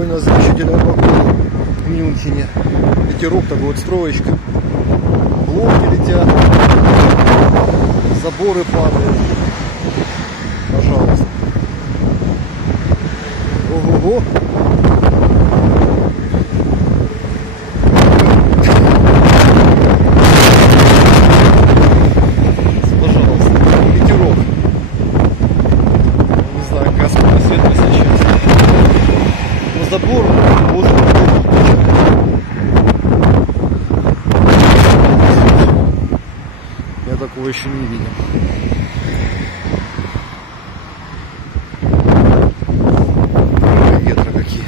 выносгощителя погоды в Мюнхене. Ветерок, такой вот строечка. Блоки летят, заборы падают. Пожалуйста. Ого-го. Пожалуйста. Ветерок. Не знаю, как светло сейчас. Но забор может быть. Я такого еще не видел. Ветра какие.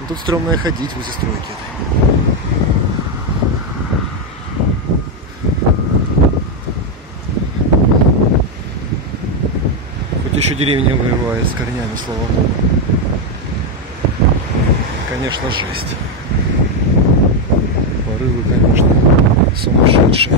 Но тут стрёмно ходить возле стройки этой. Хоть еще деревья вырывает с корнями, слава богу. Конечно, жесть. Порывы, конечно, сумасшедшие.